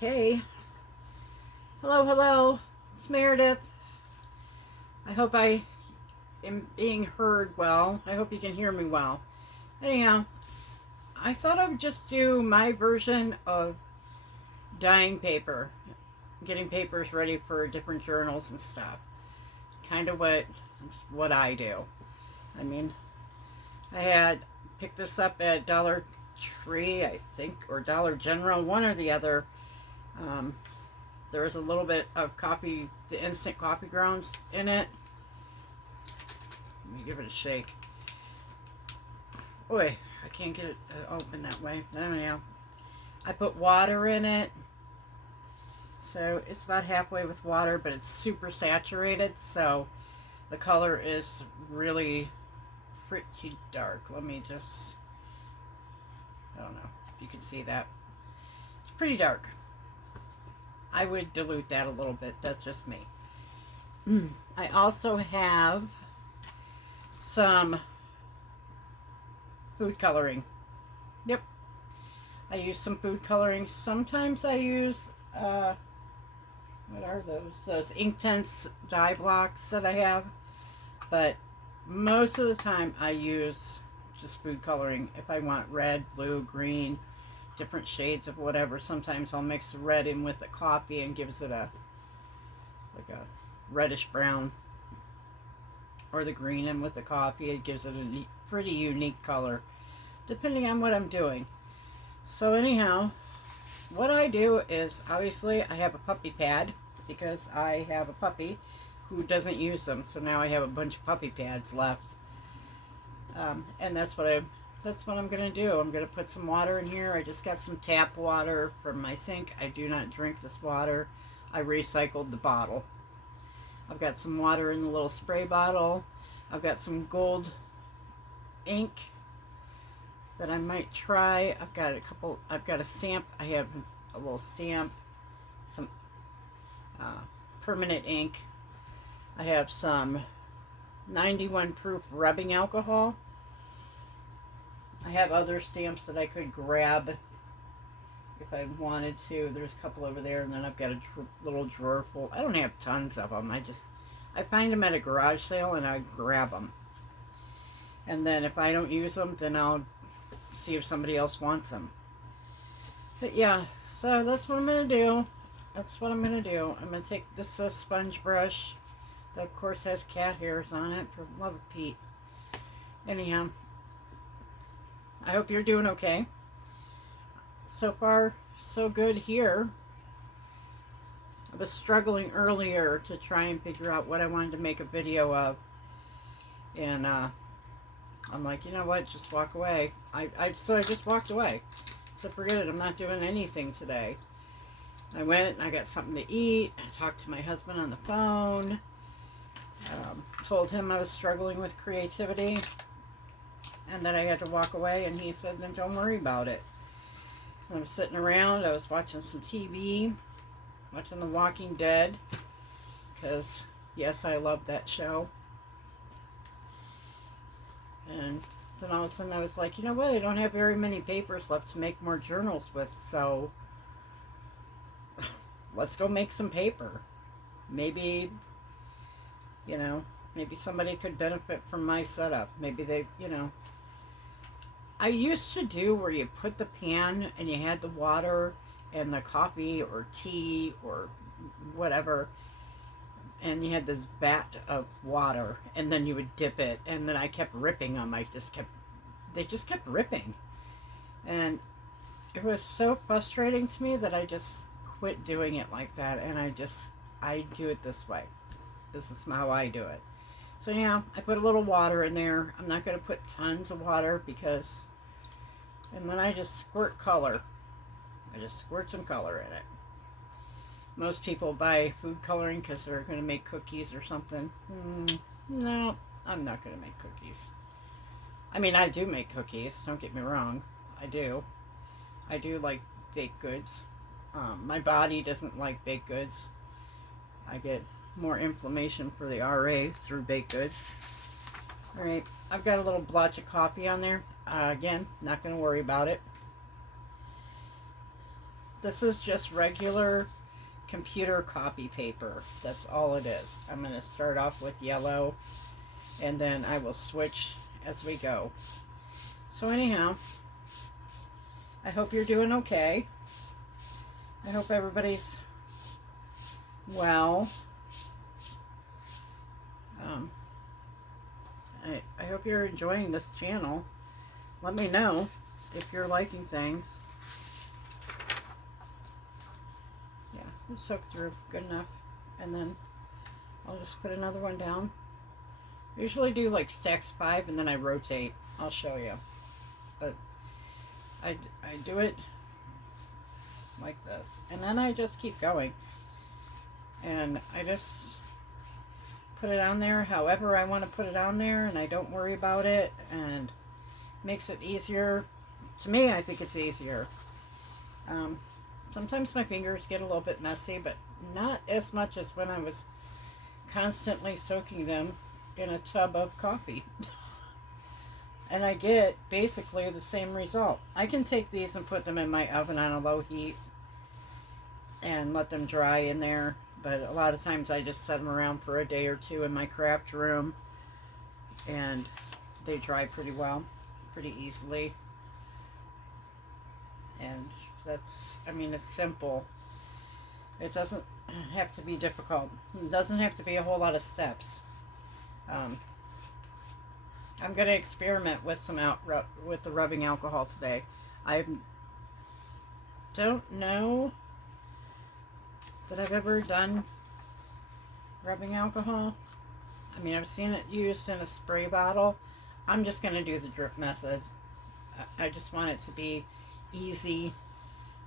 Okay. Hello, hello. It's Meredith. I hope I am being heard well. I hope you can hear me well. Anyhow, I thought I would just do my version of dyeing paper, getting papers ready for different journals and stuff. Kind of what I do. I mean, I had picked this up at Dollar Tree, I think, or Dollar General, one or the other. Um, there was a little bit of the instant coffee grounds in it. Let me give it a shake. Boy, I can't get it open that way. Anyhow, I put water in it. So it's about halfway with water, but it's super saturated. So the color is really pretty dark. I don't know if you can see that. It's pretty dark. I would dilute that a little bit. That's just me. I also have some food coloring. Yep. I use some food coloring. Sometimes I use, what are those? Those Inktense dye blocks that I have. But most of the time I use just food coloring. If I want red, blue, green, different shades of whatever. Sometimes I'll mix the red in with the coffee and gives it a reddish brown, or the green in with the coffee. It gives it a pretty unique color depending on what I'm doing. So anyhow, what I do is, obviously I have a puppy pad because I have a puppy who doesn't use them, so now I have a bunch of puppy pads left. And that's what I'm going to do. I'm going to put some water in here. I just got some tap water from my sink. I do not drink this water. I recycled the bottle. I've got some water in the little spray bottle. I've got some gold ink that I might try. I've got a stamp. I have a little stamp, some permanent ink. I have some 91 proof rubbing alcohol. I have other stamps that I could grab if I wanted to. There's a couple over there, and then I've got a little drawer full. I don't have tons of them. I find them at a garage sale, and I grab them. And then if I don't use them, then I'll see if somebody else wants them. But yeah, so that's what I'm going to do. I'm going to take this sponge brush that, of course, has cat hairs on it, for love of Pete. Anyhow, I hope you're doing okay. So far, so good here. I was struggling earlier to try and figure out what I wanted to make a video of. And I'm like, you know what, just walk away. So I just walked away. So forget it, I'm not doing anything today. I went and I got something to eat. I talked to my husband on the phone. Told him I was struggling with creativity and that I had to walk away, and he said, then don't worry about it. I was sitting around, I was watching some TV, watching The Walking Dead, because, yes, I love that show. And then all of a sudden I was like, you know what, I don't have very many papers left to make more journals with, so let's go make some paper. Maybe, maybe somebody could benefit from my setup. Maybe I used to do where you put the pan and you had the water and the coffee or tea or whatever, and you had this vat of water, and then you would dip it, and then I kept ripping them. They just kept ripping, and it was so frustrating to me that I just quit doing it like that, and I do it this way. This is how I do it. So yeah, I put a little water in there. I'm not going to put tons of water and then I just squirt color. I just squirt some color in it. Most people buy food coloring because they're going to make cookies or something. No, I'm not going to make cookies. I mean, I do make cookies, don't get me wrong. I do like baked goods. My body doesn't like baked goods. I get more inflammation for the RA through baked goods. Alright, I've got a little blotch of coffee on there. Again, not going to worry about it. This is just regular computer copy paper. That's all it is. I'm going to start off with yellow, and then I will switch as we go. So anyhow, I hope you're doing okay. I hope everybody's well. I hope you're enjoying this channel. Let me know if you're liking things. Yeah, it's soaked through good enough. And then I'll just put another one down. I usually do like stacks 5 and then I rotate. I'll show you. But I do it like this. And then I just keep going. And I just put it on there however I want to put it on there, and I don't worry about it, and makes it easier. To me, I think it's easier. Sometimes my fingers get a little bit messy, but not as much as when I was constantly soaking them in a tub of coffee. And I get basically the same result. I can take these and put them in my oven on a low heat and let them dry in there. But a lot of times I just set them around for a day or two in my craft room, and they dry pretty well, pretty easily. And that's, I mean, it's simple. It doesn't have to be difficult. It doesn't have to be a whole lot of steps. I'm going to experiment with with the rubbing alcohol today. I don't know that I've ever done rubbing alcohol. I mean, I've seen it used in a spray bottle. I'm just going to do the drip method. I just want it to be easy.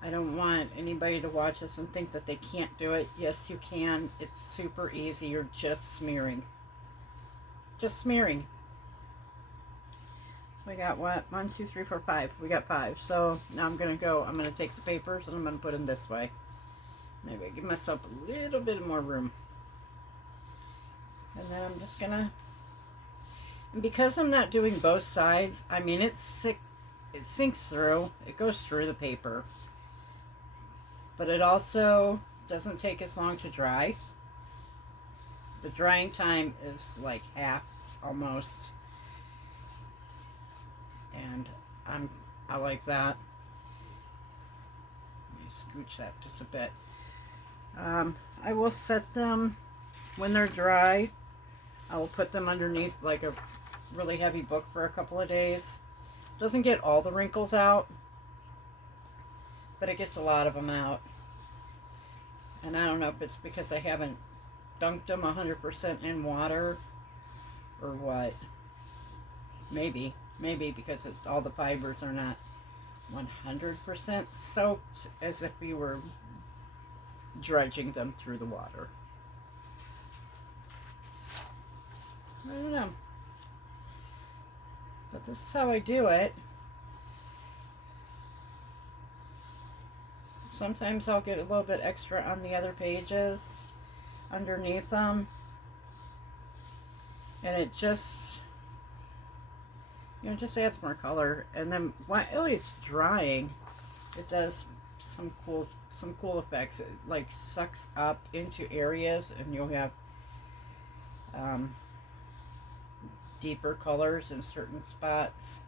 I don't want anybody to watch this and think that they can't do it. Yes, you can. It's super easy. You're just smearing. Just smearing. We got what? 1, 2, 3, 4, 5. We got 5. So now I'm going to take the papers and I'm going to put them this way. Maybe I give myself a little bit more room. And then I'm just going to... And because I'm not doing both sides, I mean, it sinks through. It goes through the paper. But it also doesn't take as long to dry. The drying time is like half, almost. And I like that. Let me scooch that just a bit. I will set them when they're dry. I will put them underneath like a really heavy book for a couple of days. Doesn't get all the wrinkles out, but it gets a lot of them out. And I don't know if it's because I haven't dunked them 100% in water or what. Maybe because all the fibers are not 100% soaked, as if we were dredging them through the water. I don't know. But this is how I do it. Sometimes I'll get a little bit extra on the other pages underneath them. And it just, just adds more color. And then while it's drying, it does some cool effects. It like sucks up into areas, and you'll have deeper colors in certain spots,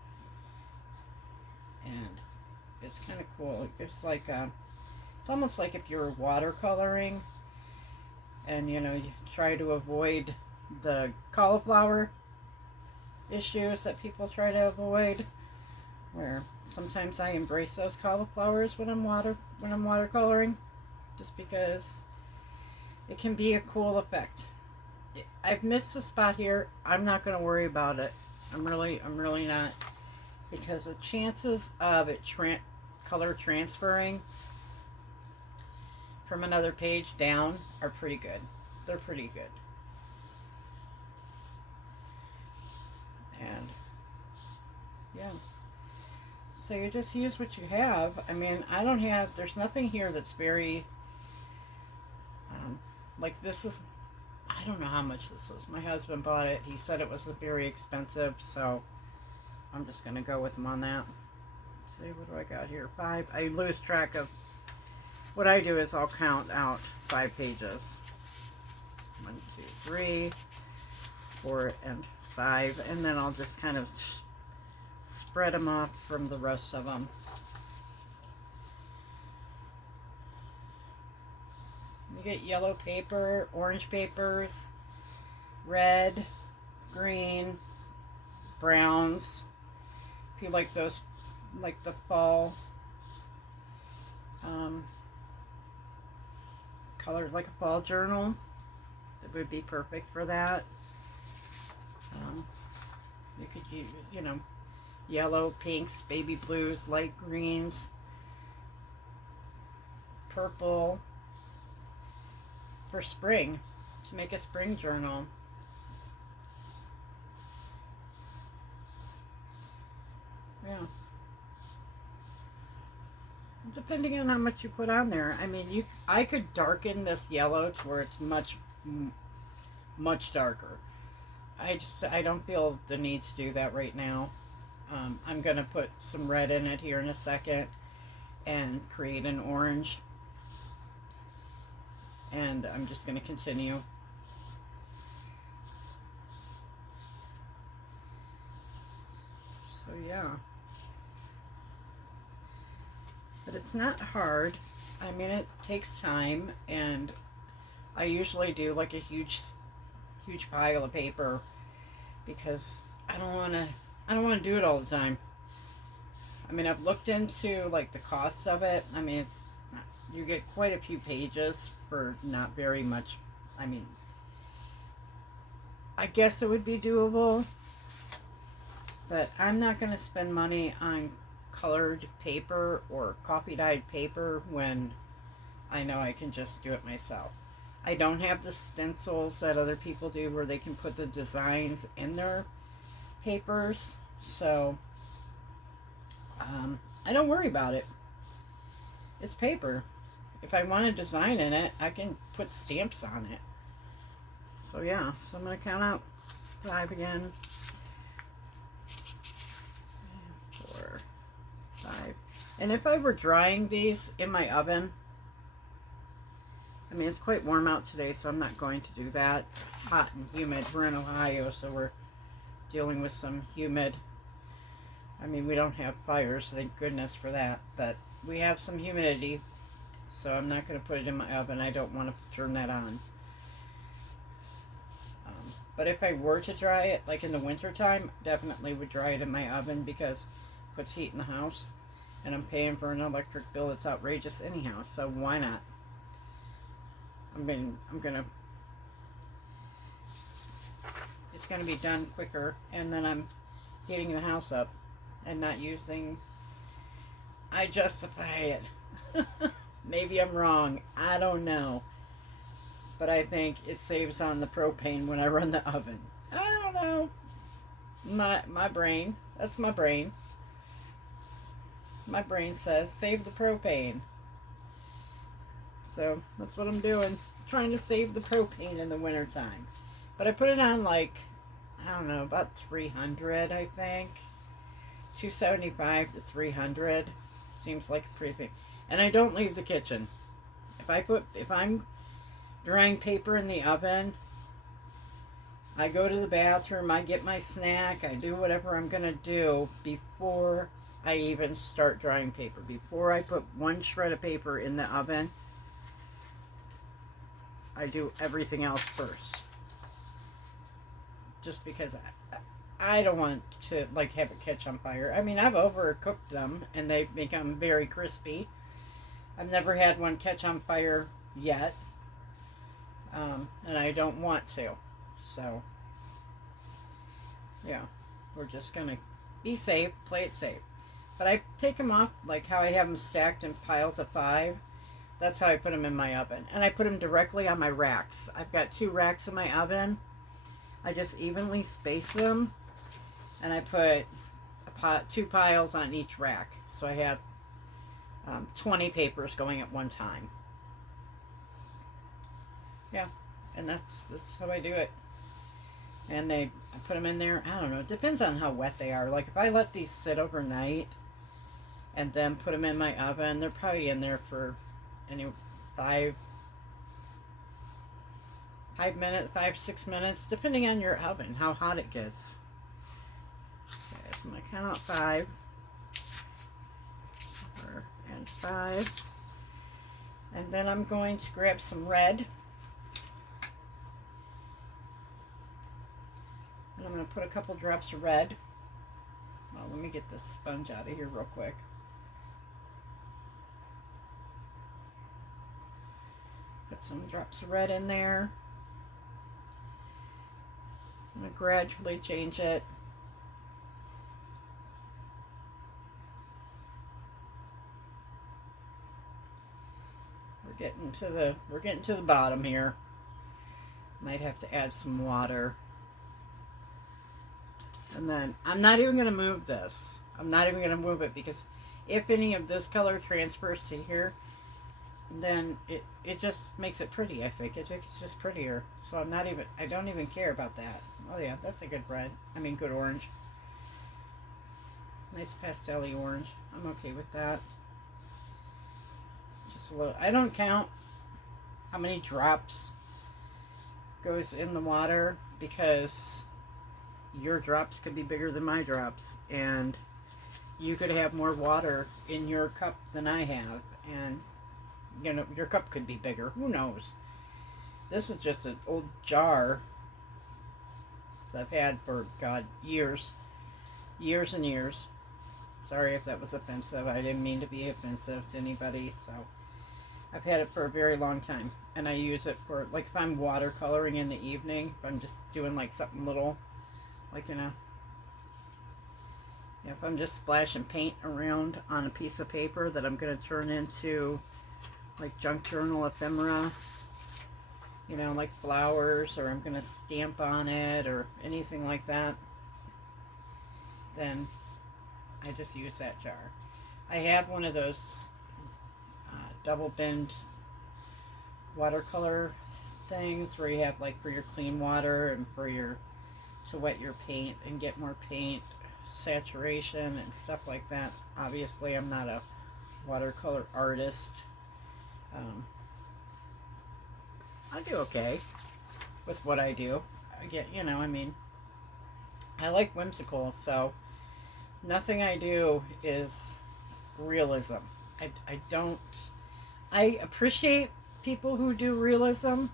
and it's kind of cool. It's like it's almost like if you're watercoloring, and you try to avoid the cauliflower issues that people try to avoid, where sometimes I embrace those cauliflowers when I'm watercoloring, just because it can be a cool effect. I've missed a spot here. I'm not going to worry about it. I'm really not, because the chances of it color transferring from another page down are pretty good. They're pretty good. And yeah. So you just use what you have. I mean, there's nothing here that's very, like this is, I don't know how much this was. My husband bought it. He said it was very expensive, so I'm just going to go with him on that. Let's see, what do I got here? 5. I lose track of what I do is I'll count out 5 pages. 1, 2, 3, 4, and 5, and then I'll just kind of spread them off from the rest of them. You get yellow paper, orange papers, red, green, browns. If you like those, like the fall color, like a fall journal, that would be perfect for that. You could use, yellow, pinks, baby blues, light greens, purple for spring, to make a spring journal. Yeah. Depending on how much you put on there. I mean, I could darken this yellow to where it's much darker. I don't feel the need to do that right now. I'm going to put some red in it here in a second and create an orange. And I'm just going to continue. So yeah. But it's not hard. I mean, it takes time, and I usually do like a huge pile of paper because I don't want to do it all the time. I mean, I've looked into like the costs of it. I mean, you get quite a few pages for not very much. I mean, I guess it would be doable, but I'm not going to spend money on colored paper or coffee dyed paper when I know I can just do it myself. I don't have the stencils that other people do where they can put the designs in their papers, so I don't worry about it. It's paper. If I want a design in it, I can put stamps on it. So yeah, so I'm going to count out 5 again. 4, 5. And if I were drying these in my oven, I mean, it's quite warm out today, so I'm not going to do that. Hot and humid. We're in Ohio, so we're dealing with some humid. I mean, we don't have fires, thank goodness for that, but we have some humidity, so I'm not going to put it in my oven. I don't want to turn that on. But if I were to dry it, like in the winter time, definitely would dry it in my oven because it puts heat in the house, and I'm paying for an electric bill that's outrageous anyhow, so why not? It's gonna be done quicker, and then I'm heating the house up and not using. I justify it. Maybe I'm wrong. I don't know. But I think it saves on the propane when I run the oven. I don't know. My brain. That's my brain. My brain says save the propane. So that's what I'm doing. Trying to save the propane in the wintertime. But I put it on like, I don't know, about 300, I think. 275 to 300. Seems like a pretty big. And I don't leave the kitchen. If I'm drying paper in the oven, I go to the bathroom, I get my snack, I do whatever I'm going to do before I even start drying paper. Before I put one shred of paper in the oven, I do everything else first. Just because I don't want to like have it catch on fire. I mean, I've overcooked them and they become very crispy. I've never had one catch on fire yet. And I don't want to. So, yeah, we're just going to be safe, play it safe. But I take them off like how I have them stacked in piles of 5. That's how I put them in my oven. And I put them directly on my racks. I've got 2 racks in my oven. I just evenly space them. And I put 2 piles on each rack. So I have 20 papers going at one time. Yeah, and that's how I do it. And I put them in there. I don't know. It depends on how wet they are. Like if I let these sit overnight and then put them in my oven, they're probably in there for any 5 minutes, 5-6 minutes, depending on your oven, how hot it gets. Okay, so I'm going to count out 5. 4 and 5. And then I'm going to grab some red. And I'm going to put a couple drops of red. Well, let me get this sponge out of here real quick. Put some drops of red in there. I'm going to gradually change it. We're getting to the bottom here. Might have to add some water. And then I'm not even going to move this. I'm not even going to move it, because if any of this color transfers to here, then it just makes it pretty, I think. It's just prettier. So I don't even care about that. Oh yeah, that's a good red. I mean, good orange. Nice pastel-y orange. I'm okay with that. Just a little. I don't count how many drops goes in the water, because your drops could be bigger than my drops, and you could have more water in your cup than I have, and you know, your cup could be bigger. Who knows? This is just an old jar that I've had for, God, years and years. Sorry if that was offensive. I didn't mean to be offensive to anybody. So I've had it for a very long time, and I use it for, like, if I'm watercoloring in the evening, if I'm just doing like something little, like, you know, if I'm just splashing paint around on a piece of paper that I'm going to turn into like junk journal ephemera, you know, like flowers, or I'm going to stamp on it or anything like that, then I just use that jar. I have one of those double bend watercolor things where you have, like, for your clean water and for your to wet your paint and get more paint saturation and stuff like that. Obviously, I'm not a watercolor artist. I do okay with what I do. I get, you know, I mean, I like whimsical, so nothing I do is realism. I appreciate people who do realism,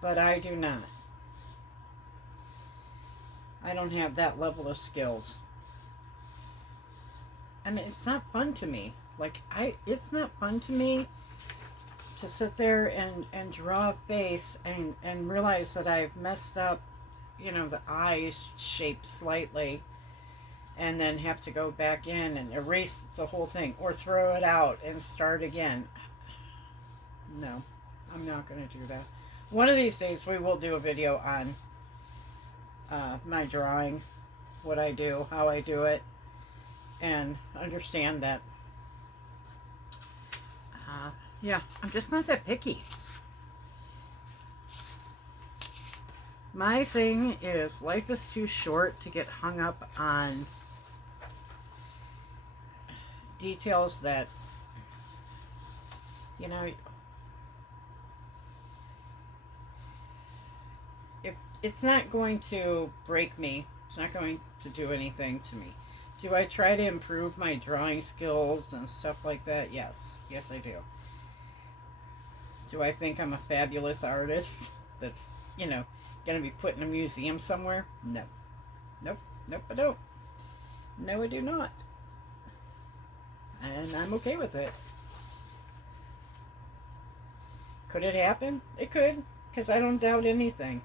but I do not. I don't have that level of skills. And it's not fun to me. It's not fun to me to sit there and draw a face and realize that I've messed up, you know, the eyes shape slightly, and then have to go back in and erase the whole thing or throw it out and start again. No, I'm not going to do that. One of these days we will do a video on my drawing, what I do, how I do it, and understand that yeah, I'm just not that picky. My thing is, life is too short to get hung up on details that, you know, if it's not going to break me, it's not going to do anything to me. Do I try to improve my drawing skills and stuff like that? Yes. Yes, I do. Do I think I'm a fabulous artist that's, you know, going to be put in a museum somewhere? No. Nope. Nope, I don't. No, I do not. And I'm okay with it. Could it happen? It could, because I don't doubt anything.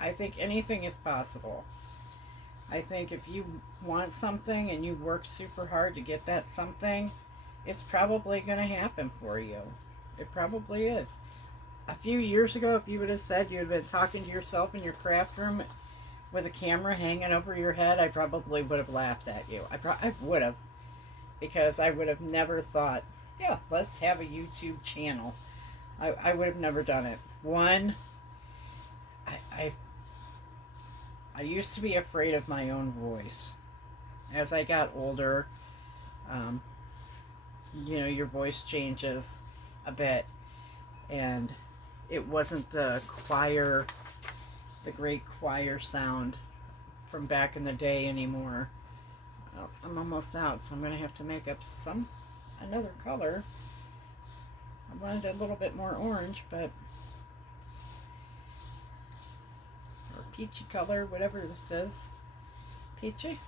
I think anything is possible. I think if you want something and you work super hard to get that something, it's probably going to happen for you. It probably is. A few years ago, if you would have said you had been talking to yourself in your craft room with a camera hanging over your head, I probably would have laughed at you. I would have. Because I would have never thought, yeah, let's have a YouTube channel. I would have never done it. One, I used to be afraid of my own voice. As I got older, you know, your voice changes a bit, and it wasn't the choir, the great choir sound from back in the day anymore. Well, I'm almost out, so I'm going to have to make up another color. I wanted a little bit more orange, but, or peachy color, whatever this is. Peachy?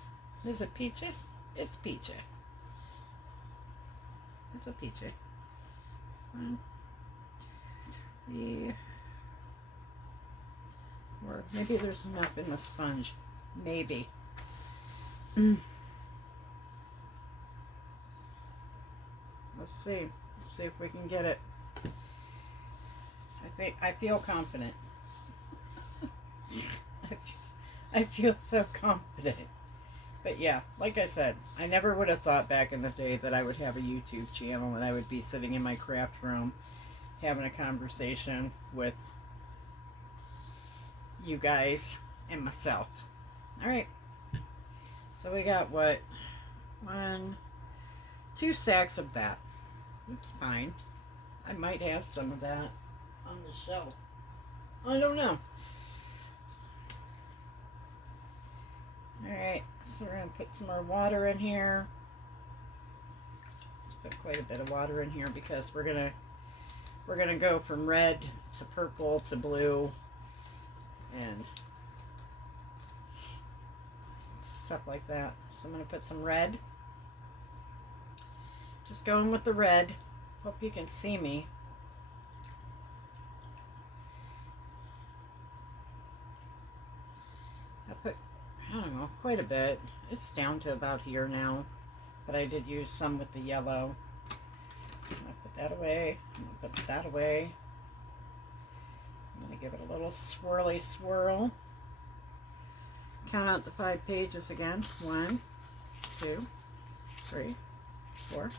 Is it peachy? It's peachy. It's a peachy. 1, 2, 3. Or maybe there's enough in the sponge. Maybe. Let's see. Let's see if we can get it. I feel confident. I feel so confident. But yeah, like I said, I never would have thought back in the day that I would have a YouTube channel and I would be sitting in my craft room having a conversation with you guys and myself. Alright. So we got what? 2 sacks of that. It's fine. I might have some of that on the shelf. I don't know. Alright, so we're going to put some more water in here. Let's put quite a bit of water in here because we're going to go from red to purple to blue and stuff like that. So I'm going to put some red. Just going with the red. Hope you can see me. I don't know, quite a bit. It's down to about here now, but I did use some with the yellow. I'm going to put that away. I'm going to put that away. I'm going to give it a little swirly swirl. Count out the 5 pages again. 1, 2, 3, 4,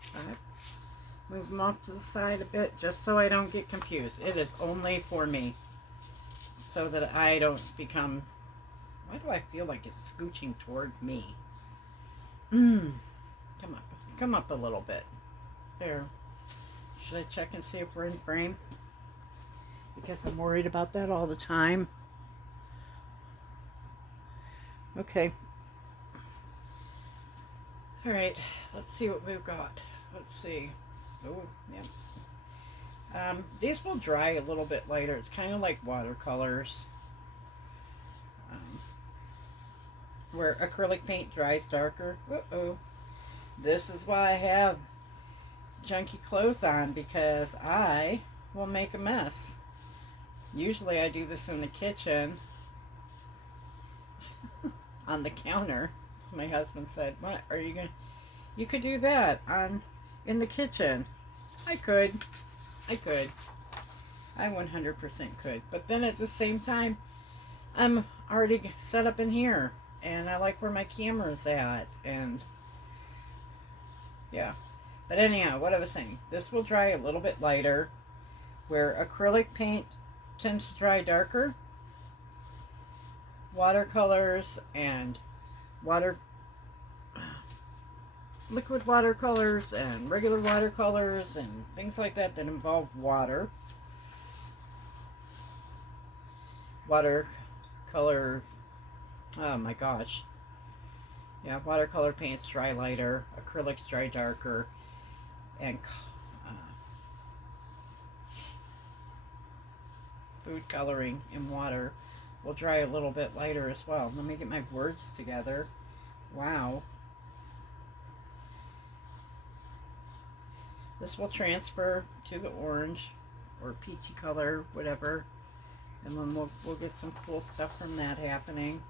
5. Move them off to the side a bit just so I don't get confused. It is only for me so that I don't become... Why do I feel like it's scooching toward me? Come up a little bit. There. Should I check and see if we're in frame? Because I'm worried about that all the time. Okay. Alright, let's see what we've got. Let's see. Oh, yeah. These will dry a little bit later. It's kind of like watercolors. Where acrylic paint dries darker. Uh-oh. This is why I have junky clothes on, because I will make a mess. Usually I do this in the kitchen on the counter. So my husband said, "What are you going to... You could do that in the kitchen." I could. I 100% could. But then at the same time, I'm already set up in here. And I like where my camera's at. And yeah. But anyhow, what I was saying. This will dry a little bit lighter. Where acrylic paint tends to dry darker. Watercolors and liquid watercolors and regular watercolors and things like that involve water. Watercolor, oh my gosh. Yeah, watercolor paints dry lighter, acrylics dry darker, and food coloring in water will dry a little bit lighter as well. Let me get my words together. Wow. This will transfer to the orange or peachy color, whatever. And then we'll get some cool stuff from that happening.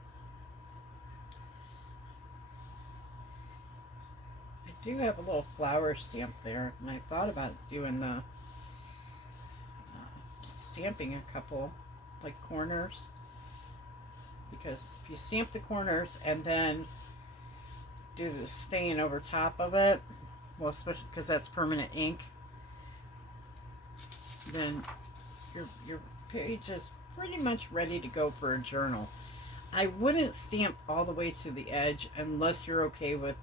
I do have a little flower stamp there, and I thought about doing the stamping a couple like corners, because if you stamp the corners and then do the stain over top of it, well, especially because that's permanent ink, then your page is pretty much ready to go for a journal. I wouldn't stamp all the way to the edge unless you're okay with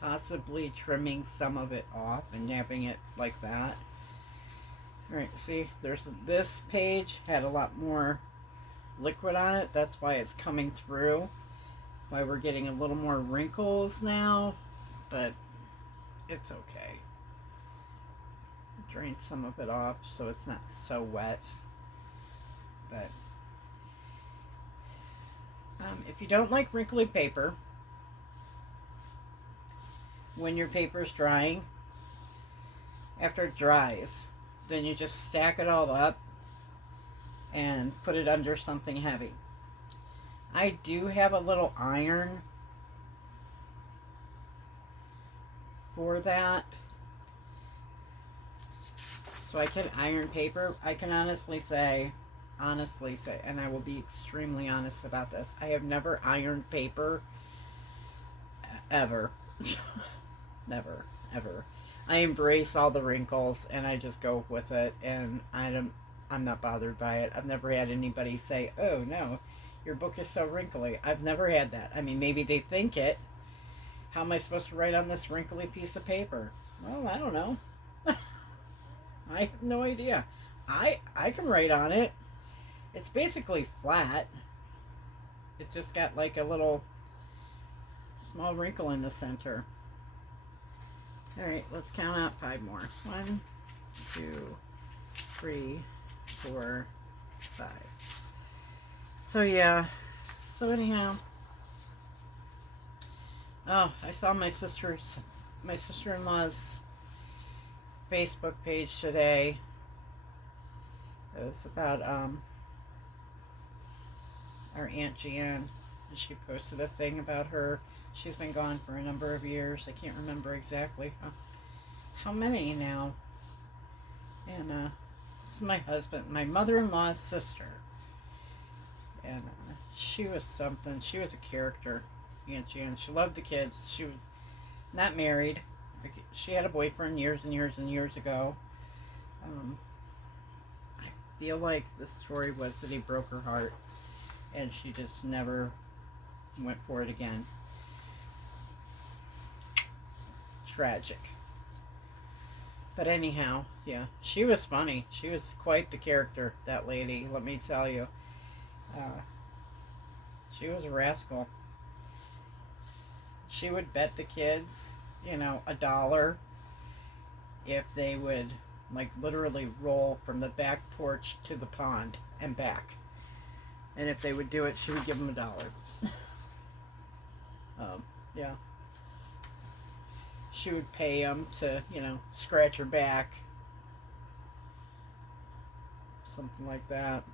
possibly trimming some of it off and having it like that. Alright, see, there's this page had a lot more liquid on it. That's why it's coming through. Why we're getting a little more wrinkles now. But it's okay. Drain some of it off so it's not so wet. But if you don't like wrinkly paper, when your paper's drying, after it dries, then you just stack it all up and put it under something heavy. I do have a little iron for that, so I can iron paper. I can honestly say, and I will be extremely honest about this, I have never ironed paper ever. Never, ever. I embrace all the wrinkles and I just go with it, and I'm not bothered by it. I've never had anybody say, "Oh no, your book is so wrinkly." I've never had that. I mean, maybe they think it. How am I supposed to write on this wrinkly piece of paper? Well, I don't know. I have no idea. I can write on it. It's basically flat. It just got like a little small wrinkle in the center. Alright, let's count out 5 more. 1, 2, 3, 4, 5. So yeah. So anyhow. Oh, I saw my sister-in-law's Facebook page today. It was about our Aunt Jan. And she posted a thing about her. She's been gone for a number of years. I can't remember exactly how many now. And this is my husband, my mother-in-law's sister. And she was something. She was a character, Aunt Jan. She loved the kids. She was not married. She had a boyfriend years and years and years ago. I feel like the story was that he broke her heart, and she just never went for it again. It's tragic. But anyhow, yeah, she was funny. She was quite the character, that lady, let me tell you. She was a rascal. She would bet the kids, $1 if they would, like, literally roll from the back porch to the pond and back. And if they would do it, she would give them $1. Yeah. She would pay them to, scratch her back. Something like that.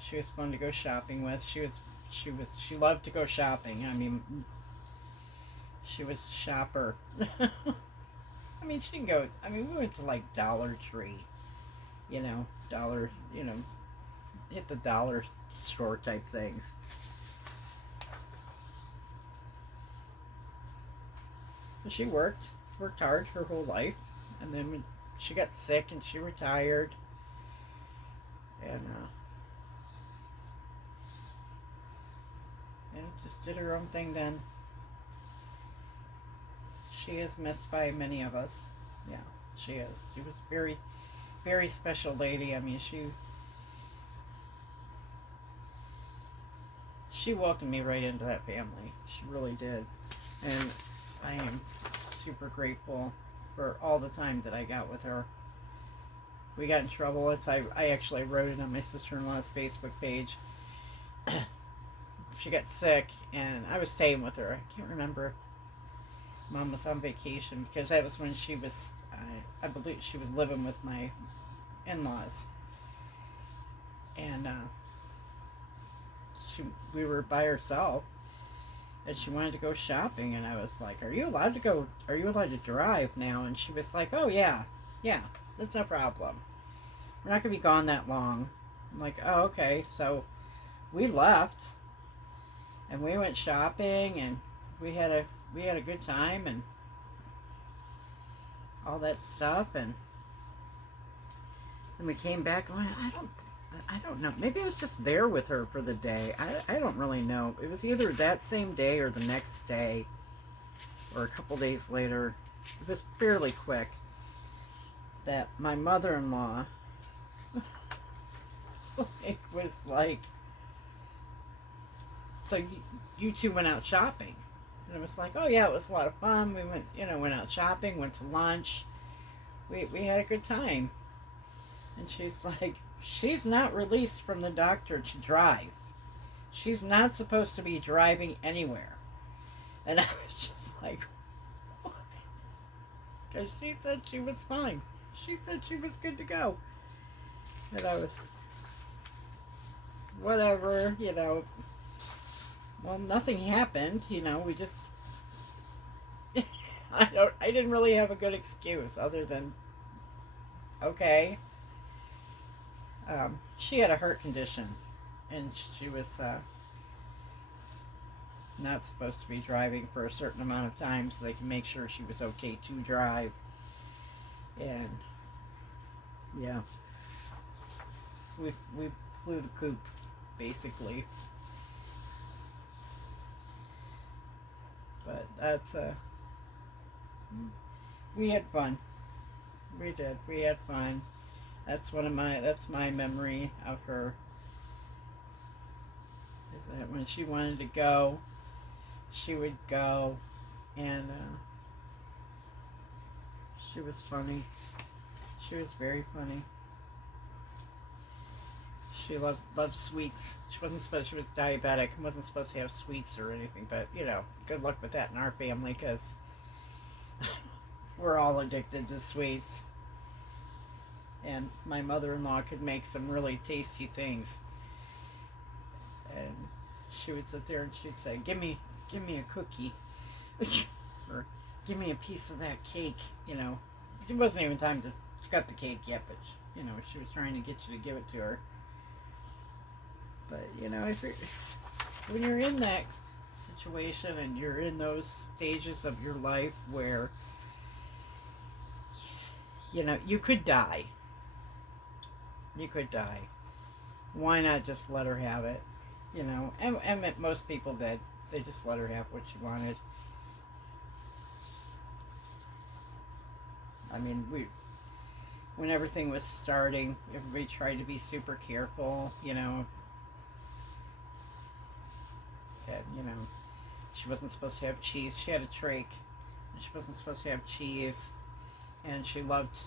She was fun to go shopping with. She loved to go shopping. I mean, she was a shopper. I mean, she didn't go, we went to like Dollar Tree, hit the dollar store type things. But she worked hard her whole life, and then when she got sick and she retired, and just did her own thing then. She is missed by many of us. Yeah, she is. She was a very, very special lady. I mean, she welcomed me right into that family. She really did. And I am super grateful for all the time that I got with her. We got in trouble. I actually wrote it on my sister-in-law's Facebook page. She got sick, and I was staying with her. I can't remember. Mom was on vacation, because that was when she was, I believe she was living with my in-laws. And we were by herself, and she wanted to go shopping, and I was like, are you allowed to drive now? And she was like, oh yeah, that's no problem. We're not going to be gone that long. I'm like, oh, okay. So we left, and we went shopping, and we had a good time, and all that stuff, and then we came back going, I don't know. Maybe I was just there with her for the day. I don't really know. It was either that same day or the next day. or a couple days later, it was fairly quick, that my mother-in-law was like, so you two went out shopping. And it was like, oh yeah, it was a lot of fun. We went out shopping, went to lunch. We had a good time. And she's like, she's not released from the doctor to drive. She's not supposed to be driving anywhere. And I was just like, what? Because she said she was fine. She said she was good to go. And I was, whatever, Well, nothing happened, we just, I didn't really have a good excuse other than, okay. She had a heart condition, and she was not supposed to be driving for a certain amount of time so they can make sure she was okay to drive. And yeah, we flew the coop, basically. But that's we had fun. We did. We had fun. That's my memory of her. Is that when she wanted to go, she would go, and she was funny. She was very funny. She loved sweets. She was diabetic and wasn't supposed to have sweets or anything, but good luck with that in our family, because we're all addicted to sweets. And my mother-in-law could make some really tasty things. And she would sit there and she'd say, give me a cookie. Or give me a piece of that cake, It wasn't even time to cut the cake yet, but she was trying to get you to give it to her. But when you're in that situation and you're in those stages of your life where you could die. You could die. Why not just let her have it? And most people did. They just let her have what she wanted. I mean, when everything was starting, everybody tried to be super careful, And, she wasn't supposed to have cheese. She had a trach, and she wasn't supposed to have cheese. And she loved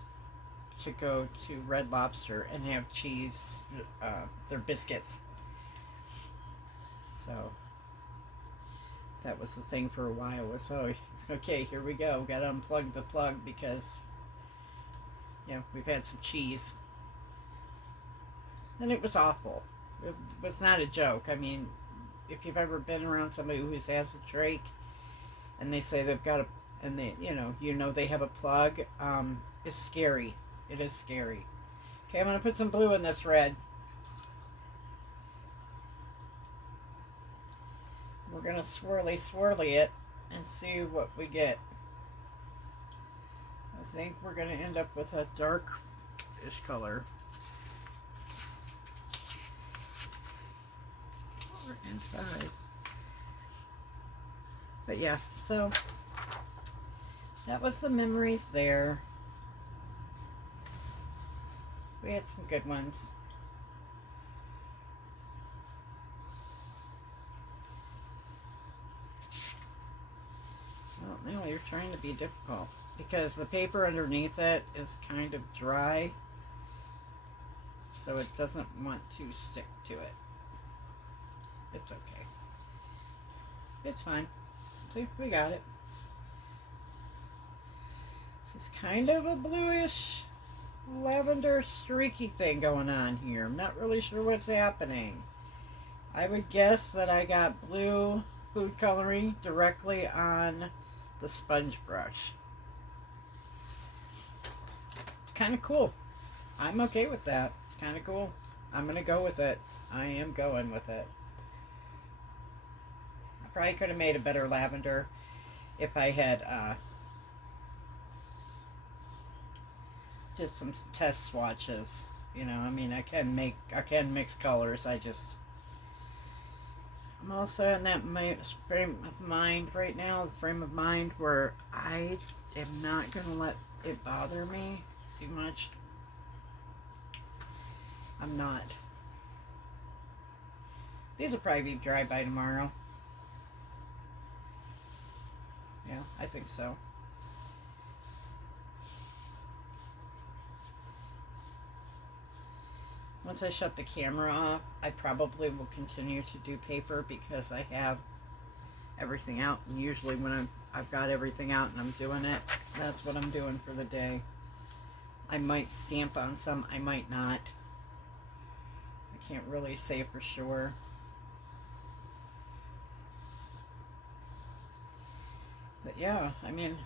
to go to Red Lobster and have cheese, their biscuits. So that was the thing for a while. Was, oh, okay, here we go. Got to unplug the plug because, we've had some cheese. And it was awful. It was not a joke. I mean, if you've ever been around somebody who has a trach and they say they've got and they, they have a plug, it's scary. It is scary. Okay, I'm going to put some blue in this red. We're going to swirly it and see what we get. I think we're going to end up with a dark-ish color. 4 and 5. But yeah, so that was the memories there. We had some good ones. Well, now you're trying to be difficult because the paper underneath it is kind of dry, so it doesn't want to stick to it. It's okay. It's fine. See, we got it. This is kind of a bluish lavender streaky thing going on here. I'm not really sure what's happening. I would guess that I got blue food coloring directly on the sponge brush. It's kind of cool. I'm okay with that. It's kind of cool. I'm going to go with it. I am going with it. I probably could have made a better lavender if I had did some test swatches. I mean, I can mix colors. I'm also in that frame of mind right now, the frame of mind where I am not going to let it bother me too much. I'm not. These will probably be dry by tomorrow. Yeah, I think so. Once I shut the camera off, I probably will continue to do paper because I have everything out. And usually when I've got everything out and I'm doing it, that's what I'm doing for the day. I might stamp on some, I might not. I can't really say for sure. But yeah, I mean,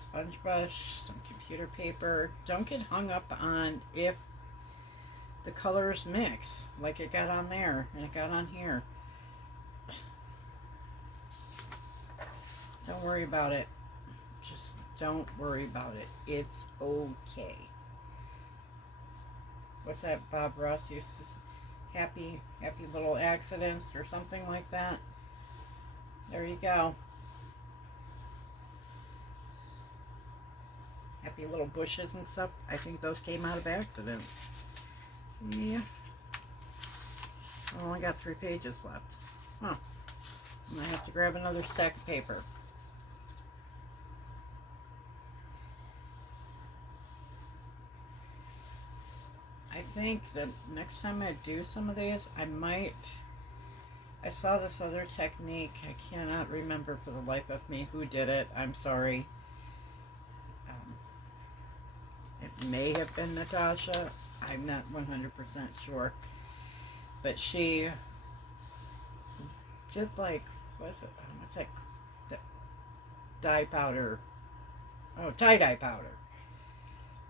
sponge brush, some computer paper. Don't get hung up on if the colors mix, like it got on there and it got on here. Don't worry about it. Just don't worry about it. It's okay. What's that Bob Ross used to say? Happy little accidents or something like that. There you go. Happy little bushes and stuff. I think those came out of accidents. Yeah. I only got 3 pages left. Huh. I have to grab another stack of paper. I think that next time I do some of these, I saw this other technique. I cannot remember for the life of me who did it. I'm sorry. It may have been Natasha. I'm not 100% sure. But she did like, what's that? Dye powder. Oh, tie-dye powder.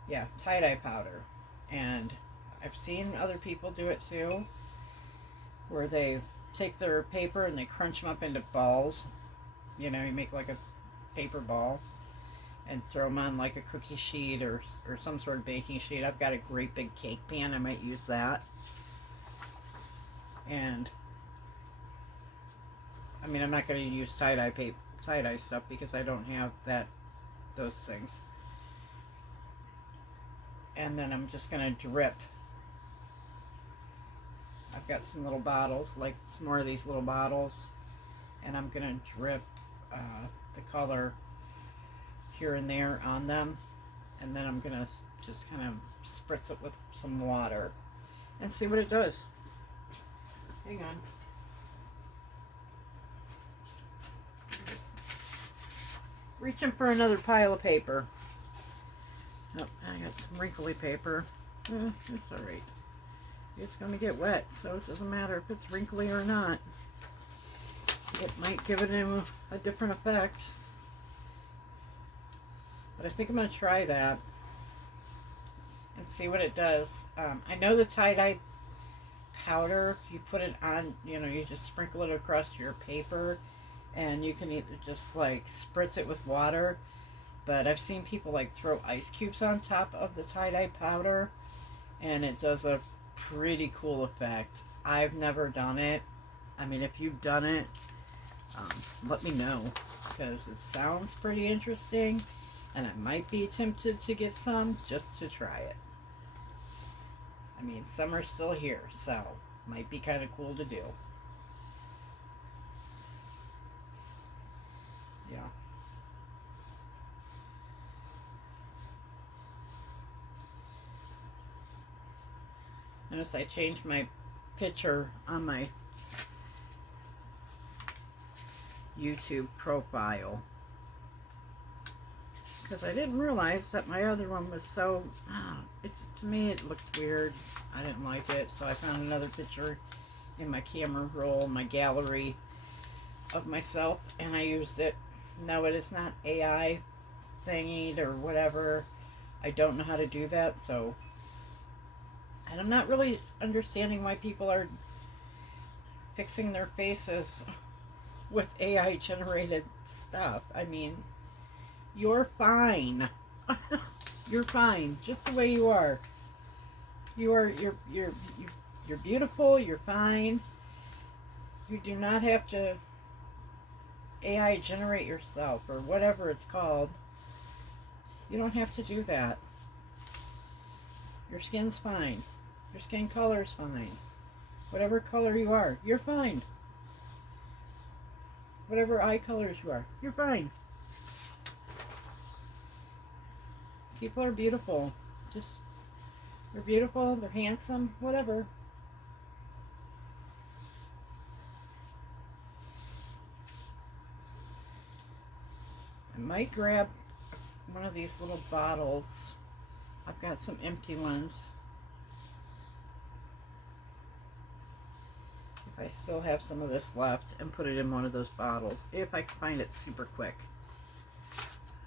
Yeah, tie-dye powder. And I've seen other people do it too, where they take their paper and they crunch them up into balls. You know, you make like a paper ball and throw them on like a cookie sheet or some sort of baking sheet. I've got a great big cake pan. I might use that. And I mean, I'm not going to use tie-dye stuff because I don't have those things. And then I'm just going to drip. I've got some little bottles, like some more of these little bottles, and I'm going to drip the color here and there on them, and then I'm going to just kind of spritz it with some water and see what it does. Hang on. Reaching for another pile of paper. Oh, I got some wrinkly paper. It's alright. It's going to get wet, so it doesn't matter if it's wrinkly or not. It might give it a different effect. But I think I'm going to try that and see what it does. I know the tie-dye powder, you put it on, you just sprinkle it across your paper, and you can either just like spritz it with water, but I've seen people like throw ice cubes on top of the tie-dye powder, and it does a pretty cool effect. I've never done it. I mean, if you've done it, let me know, because it sounds pretty interesting, and I might be tempted to get some just to try it. I mean, summer's still here, so might be kind of cool to do. Yeah. Notice I changed my picture on my YouTube profile because I didn't realize that my other one was so, to me it looked weird. I didn't like it, so I found another picture in my camera roll, my gallery of myself, and I used it. No, it is not AI thingied or whatever. I don't know how to do that, so, and I'm not really understanding why people are fixing their faces with AI generated stuff. I mean, you're fine. You're fine, just the way you are. You've You're beautiful, you're fine. You do not have to AI generate yourself or whatever it's called. You don't have to do that. Your skin's fine. Your skin color's fine. Whatever color you are, you're fine. Whatever eye colors you are, you're fine. People are beautiful. Just, they're beautiful, they're handsome, whatever. I might grab one of these little bottles. I've got some empty ones. If I still have some of this left, and put it in one of those bottles, if I can find it super quick.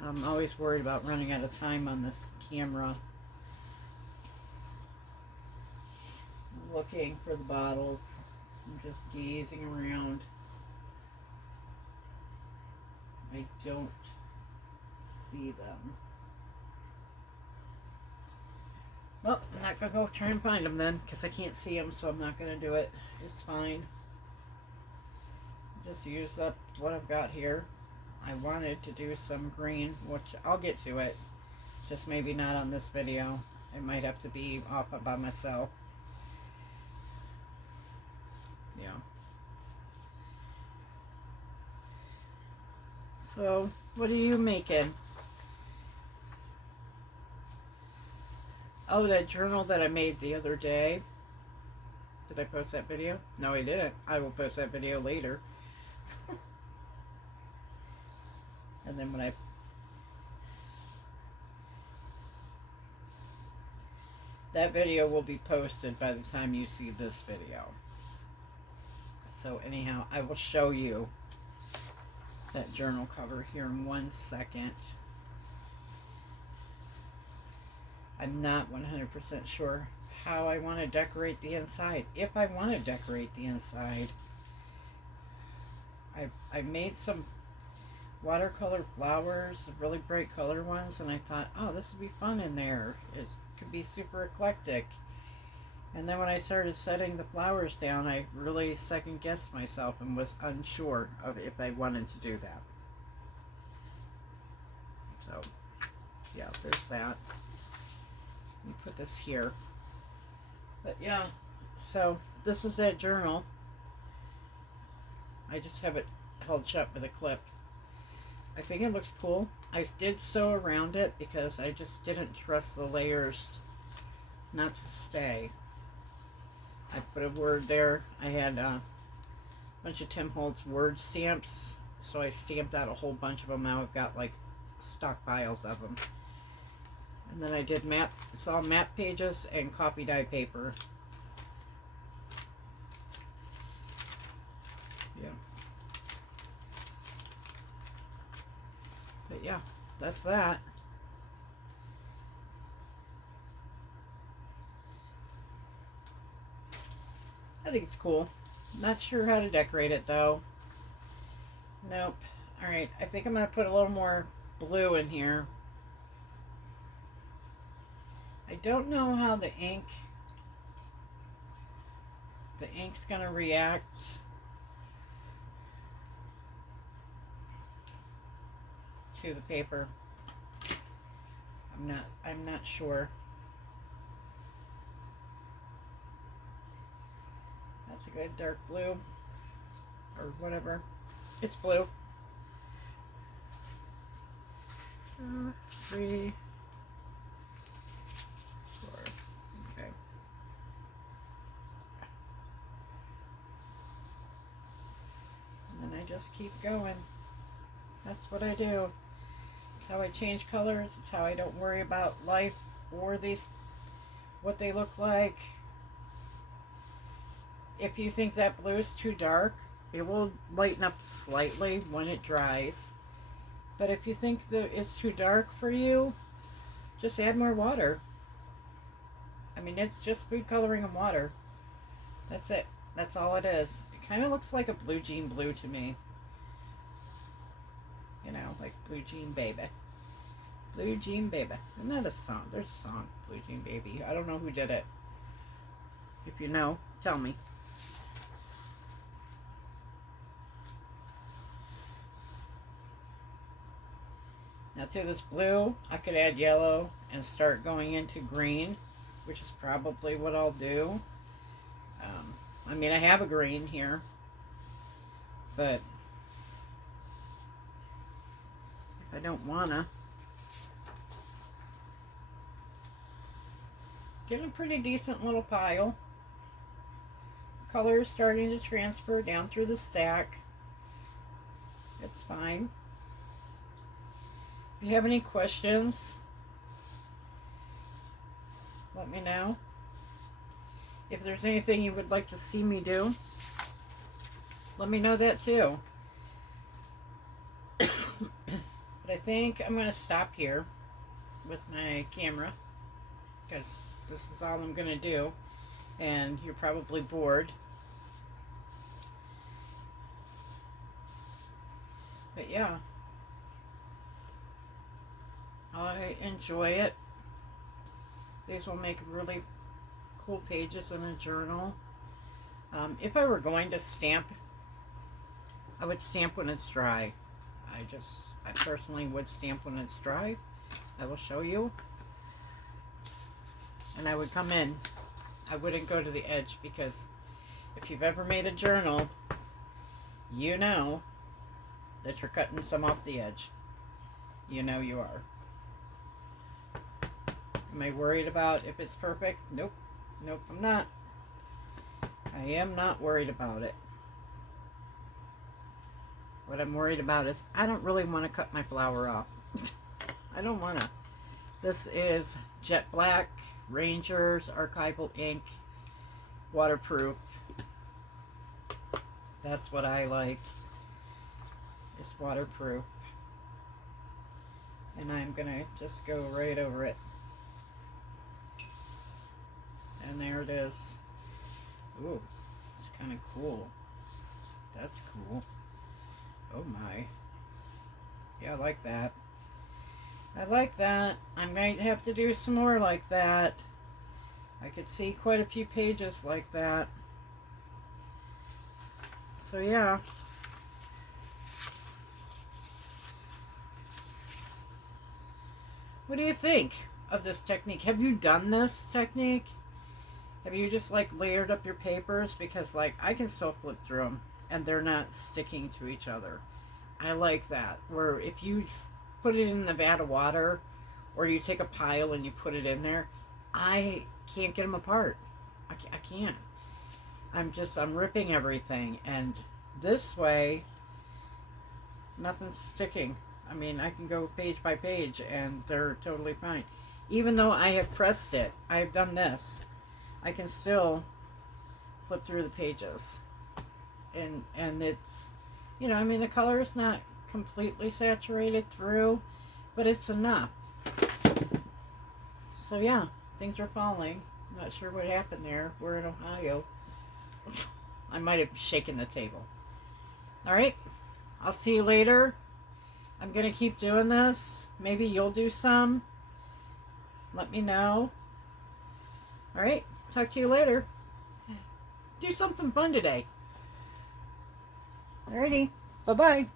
I'm always worried about running out of time on this camera. Looking for the bottles. I'm just gazing around. I don't see them. Well, I'm not going to go try and find them then, because I can't see them, so I'm not going to do it. It's fine. Just use up what I've got here. I wanted to do some green, which I'll get to it. Just maybe not on this video. It might have to be off by myself. Yeah. So, what are you making? Oh, that journal that I made the other day. Did I post that video? No, I didn't. I will post that video later. And then when that video will be posted by the time you see this video. So anyhow, I will show you that journal cover here in 1 second. I'm not 100% sure how I want to decorate the inside. If I want to decorate the inside, I made some watercolor flowers, really bright color ones, and I thought, oh, this would be fun in there. It could be super eclectic. And then when I started setting the flowers down, I really second guessed myself and was unsure of if I wanted to do that. So, yeah, there's that. Let me put this here. But yeah, so this is that journal. I just have it held shut with a clip. I think it looks cool. I did sew around it because I just didn't trust the layers not to stay. I put a word there. I had a bunch of Tim Holtz word stamps, so I stamped out a whole bunch of them. Now I've got like stockpiles of them. And then I did map, it's all map pages and copy dye paper. Yeah. But yeah, that's that. I think it's cool. Not sure how to decorate it though. Nope. Alright, I think I'm going to put a little more blue in here. I don't know how the ink's going to react. To the paper. I'm not sure. That's a good dark blue or whatever. It's blue. 3, 4. Okay. And then I just keep going. That's what I do. It's how I change colors. It's how I don't worry about life or these, what they look like. If you think that blue is too dark, it will lighten up slightly when it dries. But if you think that it's too dark for you, just add more water. I mean, it's just food coloring and water. That's it. That's all it is. It kind of looks like a blue jean blue to me. You know, like Blue Jean Baby. Blue Jean Baby. Isn't that a song? There's a song, Blue Jean Baby. I don't know who did it. If you know, tell me. Now to this blue, I could add yellow and start going into green, which is probably what I'll do. I mean, I have a green here, but if I don't wanna, get a pretty decent little pile. Color is starting to transfer down through the stack. It's fine. If you have any questions, let me know. If there's anything you would like to see me do, let me know that too. But I think I'm going to stop here with my camera, because this is all I'm going to do, and you're probably bored. But yeah, I enjoy it. These will make really cool pages in a journal. If I were going to stamp, I would stamp when it's dry. I personally would stamp when it's dry. I will show you. And I would come in. I wouldn't go to the edge, because if you've ever made a journal, you know that you're cutting some off the edge. You know you are. Am I worried about if it's perfect? Nope. Nope, I'm not. I am not worried about it. What I'm worried about is I don't really want to cut my flower off. I don't want to. This is Jet Black Rangers Archival Ink, waterproof. That's what I like. It's waterproof. And I'm going to just go right over it. And there it is. Ooh, it's kind of cool. That's cool. Oh my. Yeah, I like that. I like that. I might have to do some more like that. I could see quite a few pages like that. So yeah. What do you think of this technique? Have you done this technique? Have you just like layered up your papers? Because like I can still flip through them and they're not sticking to each other. I like that. Where if you put it in the vat of water, or you take a pile and you put it in there, I can't get them apart. I can't. I'm ripping everything, and this way, nothing's sticking. I mean, I can go page by page and they're totally fine. Even though I have pressed it, I've done this, I can still flip through the pages. And it's, you know, I mean, the color is not completely saturated through, but it's enough. So yeah, things are falling. Not sure what happened there. We're in Ohio. I might have shaken the table. Alright, I'll see you later. I'm going to keep doing this. Maybe you'll do some. Let me know. Alright, talk to you later. Do something fun today. Alrighty, bye-bye.